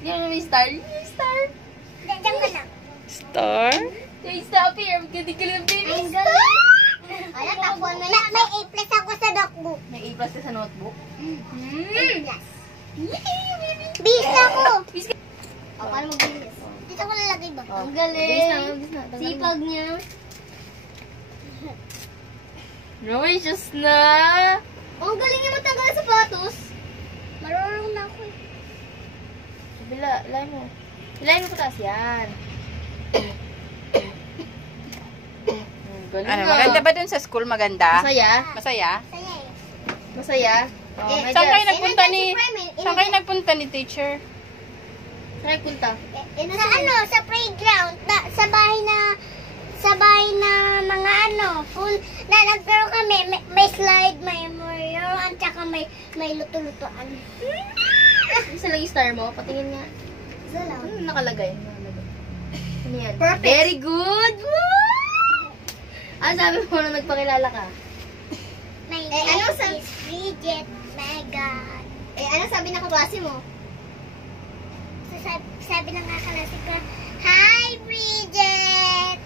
Hindi mo may star. Yung star. Diyan ka na. Star? Yung star up here. Ganda ka lang, baby. Ang galing. Wala, tapuan mo yan. May A+ ako sa notebook. May A+ ka sa notebook. A+. Bis ako. O, paano mag-bis? Dito ko lalagay ba? Oh. Ang galing. Bis na. Sipag niya. Gracious na. Oh, ang galing niya matanggal sa sapatos. Marunong na ako eh. Bila, lain mo. Ilayin mo pataas yan. Galing Ano, na. maganda ba dun sa school? Maganda? Masaya? Masaya? Saya eh. Masaya? Oh, may Saan kayo gas. nagpunta ni... Saan Saan kayo nagpunta ni teacher? Saan kayo punta? Sa ano, sa playground, sa bahay na mga ano, full, na nagkaroon kami, may slide, may memorial, at saka may luto-lutoan. Isa lang yung star mo. Patingin nga. Isa lang. Ano nakalagay? Ano yan? Perfect. Very good! Woo! Ano sabi mo nung nagpakilala ka? My name is Bridget Megan. Ano sabi ng kaklase mo? Sabi ng kaklase ko, Hi, Bridget!